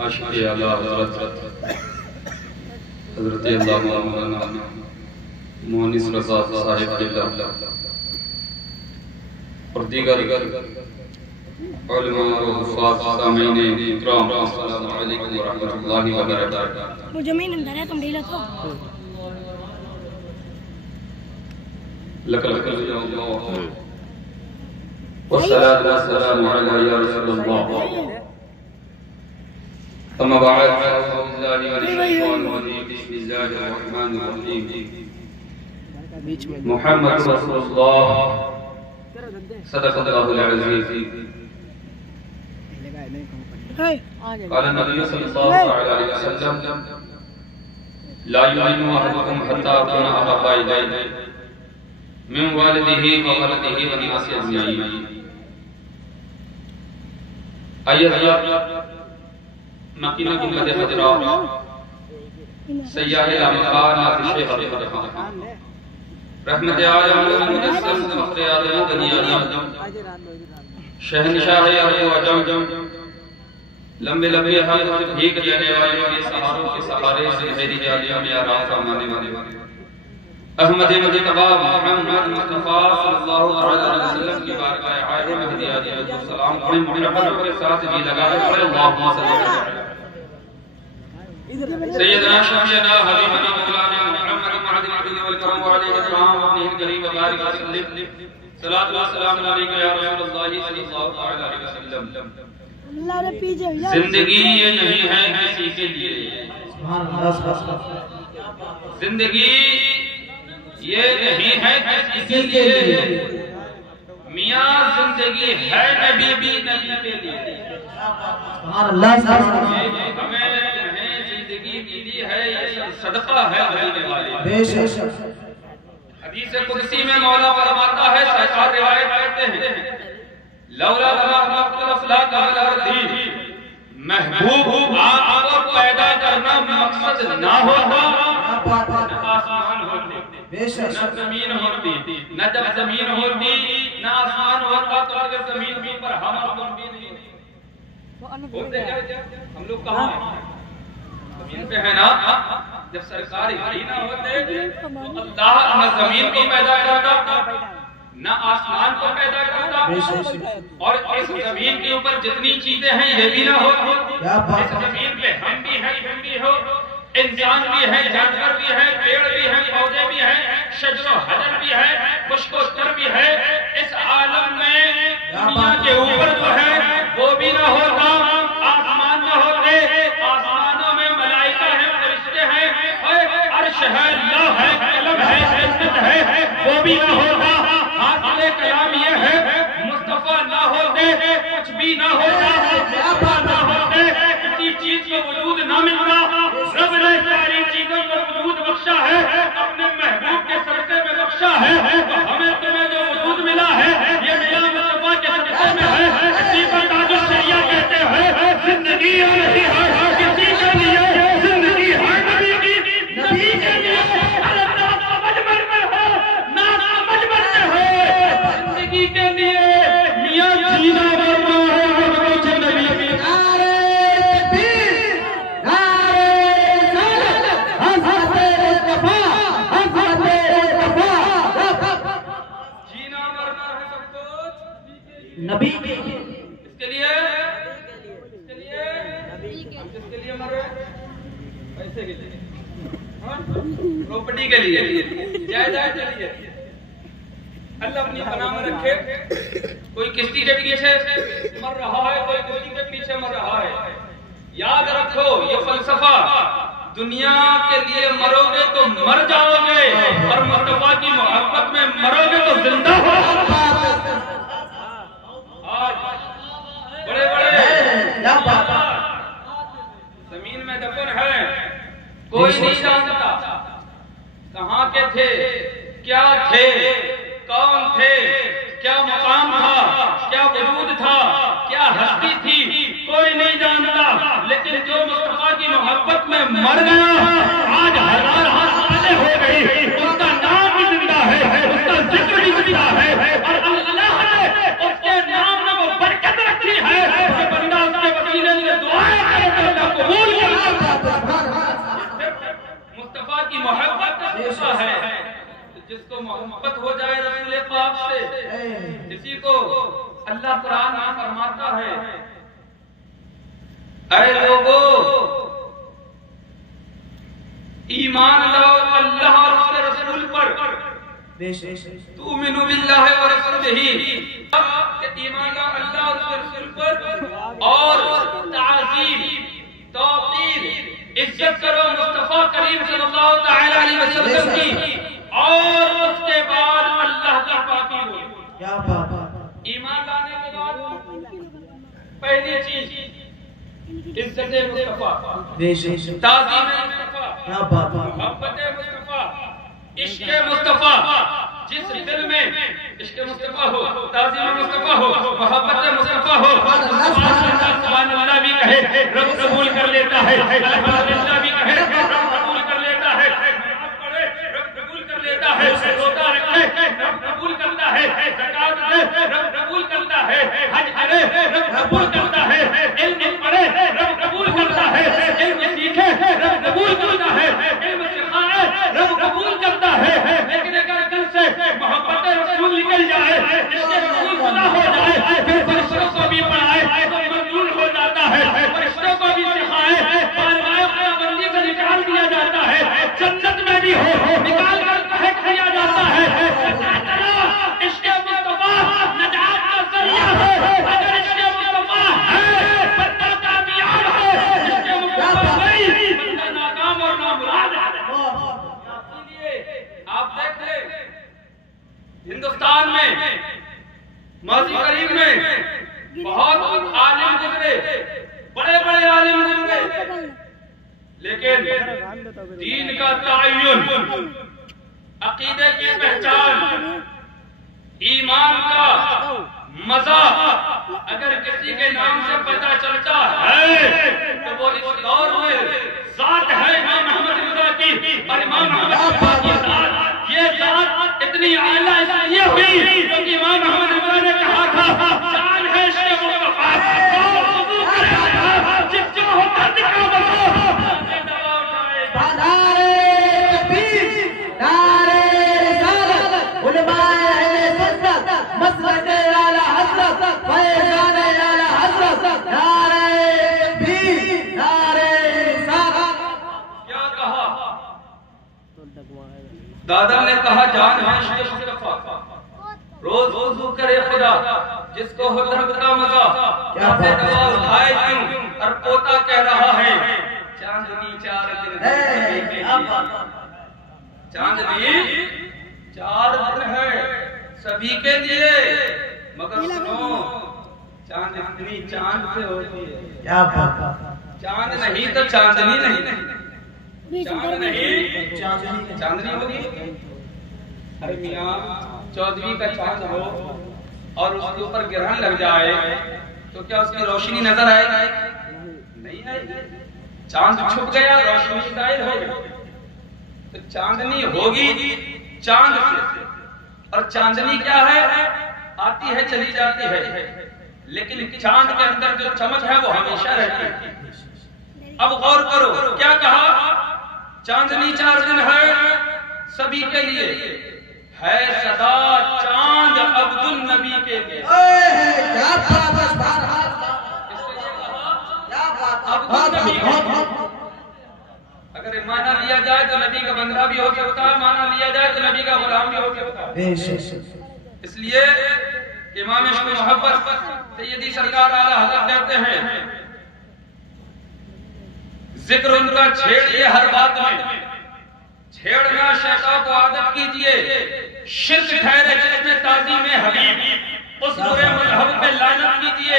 عاشق اعلیٰ حضرت اللہ مولانا مونس رضا صاحب قبلہ اور دیگر علماء و حفاظ سامعین اکرام السلام علیکم ورحمۃ اللہ وبرکاتہ. وہ زمین اندر ہے تم ڈھیلا تو لک الحمد اللہ والصلاة والسلام علی یا رسول اللہ. اما بعد فاعوذ باللہ من الشیطان الرجیم بسم اللہ الرحمن الرحیم. محمد رسول اللہ صدق اللہ العزیز. قال النبی صلی اللہ علیہ وسلم لا یؤمن احدکم حتی اکون احب الیہ من والدہ وولدہ والناس اجمعین. آیت مکینہ گنبد خضرا سیاہ لامکار نازش حضرت رحمت عالم مدثر فخر عالم دنیا آدم شہنشاہ عرب و عجم لمبے لمبے ہاتھوں سے بھیگ دینے والوں کے سہاروں کے سہارے سے میری جالیوں میں آرام فرمانے والے احمد مجتبی محمد مصطفیٰ صلی اللہ علیہ وسلم کی بارگاہ عالی مہدی علیہ السلام بڑی محبت کے ساتھ جی لگائے پڑے اللہم صلی اللہ علیہ وسلم. سیدنا شفیعنا حبیبنا مولانا محمد معدن عبد والکرم علیہ السلام اپنی کریم وبارک وسلم صلاۃ والسلام علیک یا رسول اللہ صلی اللہ علیہ وسلم. زندگی یہ نہیں ہے کسی کے لیے, زندگی یہ نہیں ہے کسی کے لیے, میاں زندگی ہے نبی بھی نبی کے لیے. ہمیں زندگی ملی ہے یہ صدقہ ہے دینے والے. حدیث قدسی میں مولا فرماتا ہے, سرکار روایت کرتے ہیں لولا مختلف لا قبل الدین, محبوب آپ کو پیدا کرنا مقصد نہ ہوتا نہ آسمان ہوتے نہ زمین ہوتی, نہ جب زمین ہوتی نہ آسمان ہوتا تو اگر زمین بھی پر ہم تم بھی نہیں ہوتے. ہم لوگ کہاں ہیں؟ زمین پہ ہے نا. جب سرکار ہی نہ ہوتے اللہ نہ زمین کو پیدا کرتا نہ آسمان کو پیدا کرتا, اور اس زمین کے اوپر جتنی چیزیں ہیں یہ بھی نہ ہوتی. اس زمین پہ ہم بھی ہیں, تم بھی ہو, انسان بھی ہے, جانور بھی ہے, پیڑ بھی ہیں, پودے بھی ہیں, شجر و حجر بھی ہے, خشک و تر بھی ہے. اس عالم میں دنیا کے اوپر جو ہے وہ بھی نہ ہوتا, آسمان نہ ہوتے, آسمانوں میں ملائکہ ہیں, فرشتے ہیں, عرش ہے, لوح ہے, قلم ہے, جنت ہے, وہ بھی نہ ہوتا. حاصل کلام یہ ہے مصطفیٰ نہ ہوتے کچھ بھی نہ ہوتا, مصطفیٰ نہ ہوتے کسی چیز کو وجود نہ ملتا. رب نے ساری چیزوں کو وجود بخشا ہے, اپنے محبوب کے صدقے میں بخشا ہے. ہمیں تمہیں جو وجود ملا ہے یہ ملا مصطفیٰ کے صدقے میں ہے. اسی پر تاج الشریعہ کہتے ہیں زندگی نہیں ہے کسی کے لیے, زندگی ہے نبی کی, نبی کے لیے. زندگی کے لیے میاں جینا مرنا ہے اور مجھے نبی کی. جینا مرنا ہے سب کچھ نبی کے لیے. اس کے لیے ہم جس کے لیے مر رہے ہیں, پیسے کے لیے, پراپرٹی کے لیے, جائیداد کے لیے. اللہ اپنی پناہ میں رکھے. کوئی کشتی کے پیچھے مر رہا ہے, کوئی کشتی کے پیچھے مر رہا ہے. یاد رکھو یہ فلسفہ, دنیا کے لیے مرو گے تو مر جاؤ گے, اور مصطفیٰ کی محبت میں مرو گے تو زندہ ہو. آج بڑے بڑے زمین میں دفن ہے, کوئی نہیں جانتا کہاں کے تھے, کیا تھے, کون تھے, کیا مقام تھا, کیا وجود تھا, کیا ہستی تھی, کوئی نہیں جانتا. لیکن جو مصطفیٰ کی محبت میں مر گیا آج ہزار سالیں ہو گئی, اس کا نام بھی زندہ ہے, اس کا ذکر بھی زندہ ہے, اور اللہ نے اس کے نام میں وہ برکت رکھی ہے کہ بندہ اس کے وسیلے سے دعائیں کرے تو اللہ کو ہوتا ہے جس کو محبت ہو جائے رسول پاک سے، اسی کو اللہ قرآن میں فرماتا ہے اے لوگو ایمان لاؤ اللہ اور اس کے رسول پر، تؤمنوا باللہ ورسولہ، کہ ایمان لاؤ اللہ اور اس کے رسول پر، اور تعظیم توقیر عزت کرو مصطفیٰ کریم صلی اللہ تعالی علیہ وسلم کی، اور اس کے بعد اللہ کی پاکی ہو۔ ایمان لانے کے بعد پہلی چیز عزت مصطفیٰ، تعظیم مصطفیٰ، محبت مصطفیٰ، عشق مصطفیٰ۔ جس دل میں عشق مصطفیٰ ہو، تعظیم مصطفیٰ ہو، محبت مصطفیٰ ہو، سبحان اللہ بھی کہے رب قبول کر لیتا ہے، الحمدللہ بھی کہے رب قبول کر لیتا ہے، رب قبول کر لیتا ہے، روزہ رکھے رب قبول کرتا ہے، زکات دے رب قبول کرتا ہے، حج کرے رب قبول کرتا ہے، علم پڑھے رب قبول کرتا ہے، علم سیکھے رب قبول کرتا ہے، علم سکھائے رب قبول کرتا ہے۔ لیکن اگر دل سے محبت رسول نکل جائے، اس کے رسول خدا ہو جائے، پھر فرشتوں کو بھی پڑھائے تو منظور ہو جاتا ہے، فرشتوں کو بھی سکھائے بارگاہ خداوندی سے نکال دیا جاتا ہے، جنت میں بھی ہو نکال کر پھینک دیا جاتا ہے۔ عشق مصطفیٰ نجات کا ذریعہ ہے، اگر عشق مصطفیٰ ہے بندہ کامیاب ہے، عشق مصطفیٰ نہیں بندہ ناکام اور نامراد ہے۔ آپ دیکھ لیں ہندوستان میں ماضی قریب میں بہت عالم گزرے، بڑے بڑے عالم گزرے، لیکن دین کا تعین، عقیدے کی پہچان، ایمان کا مزہ اگر کسی کے نام سے پتہ چلتا ہے تو وہ اس دور میں ذات ہے امام محمد رضا کی، اور امام محمد رضا کی ذات، یہ ذات اتنی اعلیٰ اس لیے ہوئی کیونکہ امام محمد رضا نے کہا تھا شان ہے عشق مصطفیٰ، جس جو ہوتا دکھا بتو دادا نے کہا جان ہے عشق مصطفیٰ، روز وضو کرے خدا جس کو ہو درد کا مزہ، کیسے دوا اٹھائے کیوں اور پوتا کہہ رہا ہے چاندنی 4 دن ہے، چاندنی 4 دن ہے سبھی کے لیے، مگر سنو چاندنی چاند سے ہوتی ہے، چاند نہیں تو چاندنی نہیں، چاند نہیں چاندنی ہوگی۔ ارے میاں 14ویں کا چاند ہو اور اس کے اوپر گرہن لگ جائے تو کیا اس کی روشنی نظر آئے گی؟ نہیں آئے گی۔ چاند چھپ گیا، روشنی ظاہر ہو گئی، تو چاندنی ہوگی چاند سے، اور چاندنی کیا ہے؟ آتی ہے چلی جاتی ہے، لیکن چاند کے اندر جو چمک ہے وہ ہمیشہ رہتی ہے۔ اب غور کرو کیا کہا؟ چاندنی 4 دن ہے سبھی کے لیے، ہے صدا چاند عبد النبی کے لیے، اگر مانا لیا جائے تو نبی کا بندہ بھی ہو سکتا ہے، مانا لیا جائے تو نبی کا غلام بھی ہو سکتا ہے۔ اس لیے امام عشق محبت سیدی سرکار اعلیٰ حضرت کہتے ہیں ذکر ان کا چھیڑیے ہر بات میں، چھیڑنا شیطان کو عادت کیجئے، شرک ٹھہرے جس میں تعظیم حبیب، اس برے مذہب پہ لعنت کیجئے۔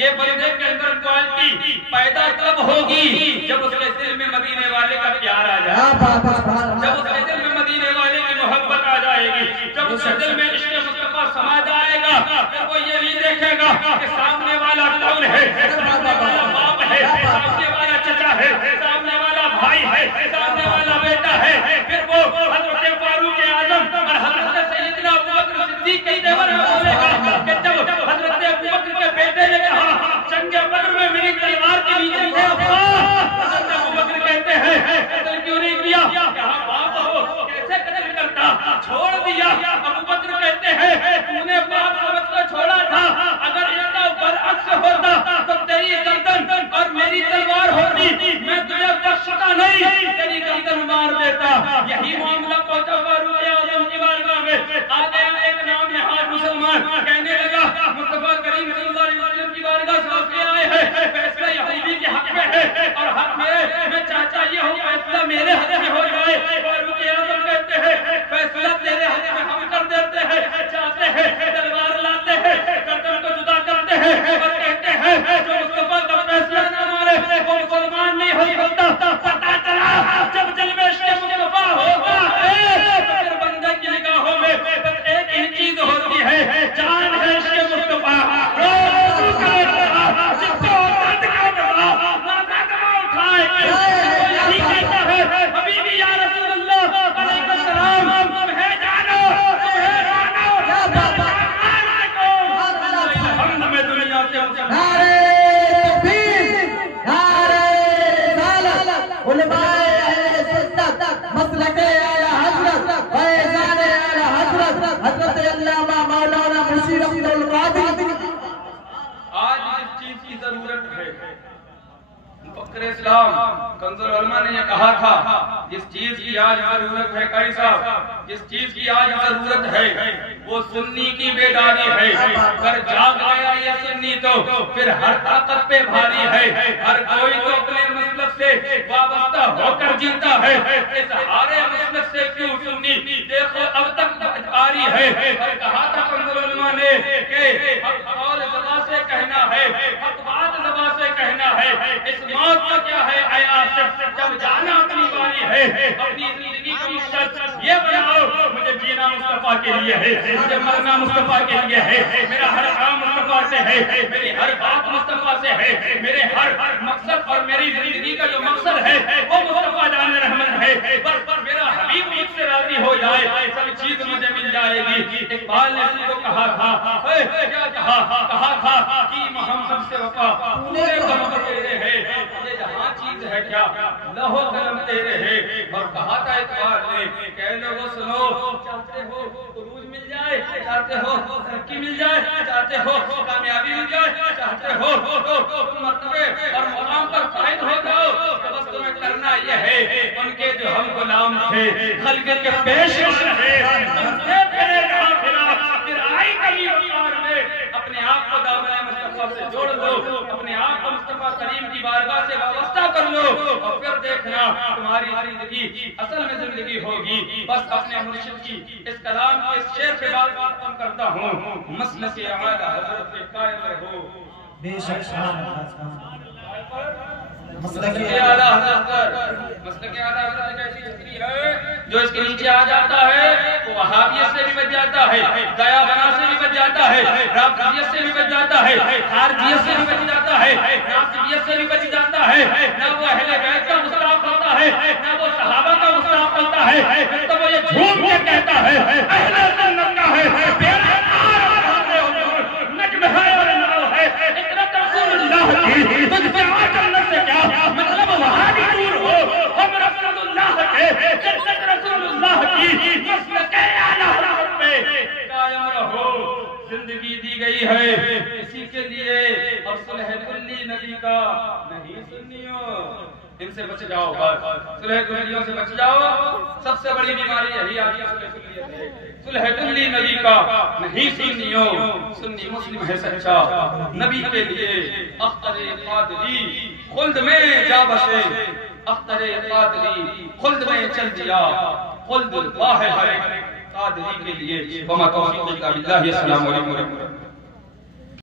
یہ بندے کے اندر کوالٹی پیدا کب ہوگی؟ جب اس کے دل میں مدینے والے کا پیار آ جائے، جب اس کے دل میں مدینے والے کی محبت آ جائے گی، جب اس کے دل میں عشق مصطفیٰ سما جائے گا، پھر وہ یہ نہیں دیکھے گا کہ سامنے والا کون ہے، سامنے والا باپ ہے، سامنے والا چچا ہے، سامنے والا بھائی ہے، سامنے والا بیٹا ہے، پھر وہ حضرت فاروق اعظم اور حضرت سیدنا ابوبکر صدیق کے دیور میں بولے گا کہ جب حضرت ابوبکر کے بیٹے نے کہا جنگ بدر میں میری تلوار کے نیچے تھے ابا، حضرت ابوبکر کہتے ہیں قتل کیوں نہیں کیا؟ کہا باپ ہو دیا. ابو بکر کہتے ہیں تو نے باپ سمجھ کر چھوڑا تھا, اگر اس کا برعکس ہوتا تو تیری گردن اور میری تلوار ہوتی, میں تجھے بخشتا نہیں, تیری گردن مار دیتا. یہی معاملہ پہنچا فاروق اعظم کی بارگاہ میں. آ گیا ایک نام نہاد مسلمان, کہنے لگا مصطفیٰ کریم صلی اللہ علیہ وسلم کی بارگاہ سے واقع آئے ہیں, فیصلہ یہودی کے حق میں ہے اور حق میرے, میں چاہتا یہ ہوں فیصلہ میرے حق میں ہو جائے. فاروق اعظم کہتے ہیں فیصلہ تیرے حق میں ہم کر دیتے ہیں, چاہتے ہیں تلوار لاتے ہیں, گردن کو جدا کرتے ہیں اور کہتے ہیں جو مصطفیٰ کا فیصلہ نہ مانے وہ مسلمان نہیں ہو سکتا. پتہ چلا جب جلوے عشق مصطفیٰ ہوتا ہے پھر بندے کی نگاہوں میں بس ایک ہی چیز ہوتی ہے, جان ہے عشق مصطفیٰ. حبیبی یا رسول اللہ علیہ السلام, تمہیں جانو تمہیں مانو, ہم میں دنیا سے نعرہ تکبیر, نعرہ رسالت, علماء اہل سنت, مسلک اعلی حضرت, فیضان اعلی حضرت, حضرت علامہ مولانا بشیر احمد القادری. آج جس چیز کی ضرورت ہے, مفکر اسلام کنز العلماء نے یہ کہا تھا, جس چیز کی آج ضرورت ہے قاری صاحب, جس چیز کی آج ضرورت ہے وہ سنی کی بیداری ہے. اگر جاگ گیا یہ سنی تو پھر ہر طاقت پہ بھاری ہے. ہر کوئی تو اپنے مسلک سے وابستہ ہو کر جیتا ہے, اس ہارے مسلک سے کیوں سنی دیکھو اب تک آری ہے. اور کہا تھا کنز العلماء نے کہ حق قول زبان سے کہنا ہے, حق بات زبان سے کہنا ہے. اس موت کا کیا ہے عیاش, جب جانا اپنی باری ہے, اپنی زندگی کی شرط یہ بناؤ مجھے جینا مصطفیٰ کے لیے ہے, مجھے مرنا مصطفیٰ کے لیے ہے, میرا ہر کام مصطفیٰ سے ہے, میری ہر بات مصطفیٰ سے ہے, میرے ہر مقصد اور میری زندگی کا جو مقصد ہے وہ مصطفیٰ جان رحمت ہے. بس میرا حبیب مجھ سے راضی ہو جائے سب چیز مجھے مل جائے گی. اقبال نے اسی کو کہا تھا, کیا کہا تھا کہ محمد سے وفا پورے بہت تیرے ہے, یہ جہاں چیز ہے کیا لہو قلم تیرے ہے. اور کہا تھا اقبال نے کہ لوگوں سنو, چاہتے ہو عروج مل جائے, چاہتے ہو ترقی مل جائے, چاہتے ہو کامیابی مل جائے, چاہتے ہو تم مرتبے اور مقام پر فائد ہو جاؤ, تو بس تمہیں کرنا یہ ہے ان کے جو ہم غلام تھے خلق کے پیش رہے, ان سے پھرے رہا پھرا, پھر آئی کبھی وقار میں اپنے آپ کو دامن مصطفیٰ سے جوڑ لو, اپنے آپ کو مصطفیٰ کریم کی بارگاہ سے وابستہ کر لو, اور پھر دیکھنا تمہاری زندگی اصل میں زندگی ہوگی. بس اپنے مرشد کی اس کلام کے اس شعر کے بعد ختم کرتا ہوں, مسلک اعلی حضرت کے قائم رہو. بے شک مسلک اعلی حضرت, مسلک اعلی حضرت ایسی چیز ہے جو اس کے نیچے آ جاتا ہے وہ وہابیت سے بھی بچ جاتا ہے, دیا بنا سے بھی بچ جاتا ہے, رافضیت سے بھی بچ جاتا ہے, خارجیت سے بھی بچ جاتا ہے, ناصبیت سے بھی بچ جاتا ہے. نہ وہ اہل بیت کا مستحق ہوتا ہے, نہ وہ صحابہ کا مستحق ہوتا ہے, تو وہ یہ جھوٹ کے کہتا ہے اہل سنت کا ہے, میرا نجم ہے اور نور ہے, اقرأ رسول اللہ کی تجھ سے آ جنت سے کیا مطلب وہاں بھی دور ہو, ہم رسول اللہ کے جنت رسول اللہ کی مسلک اعلی حضرت پہ قائم رہو. زندگی دی گئی ہے اسی کے لیے, اور صلح کلی نبی کا نہیں سنیو, ان سے بچ جاؤ, صلح کلیوں سے بچ جاؤ. سب سے بڑی بیماری یہی آتی ہے صلح کلی نبی کا نہیں سنیو. سنی مسلم ہے سچا نبی کے لیے, اختر قادری خلد میں جا بسے, اختر قادری خلد میں چل دیا, خلد واہ ہے قادری کے لیے. وما توفیق الا باللہ. السلام علیکم.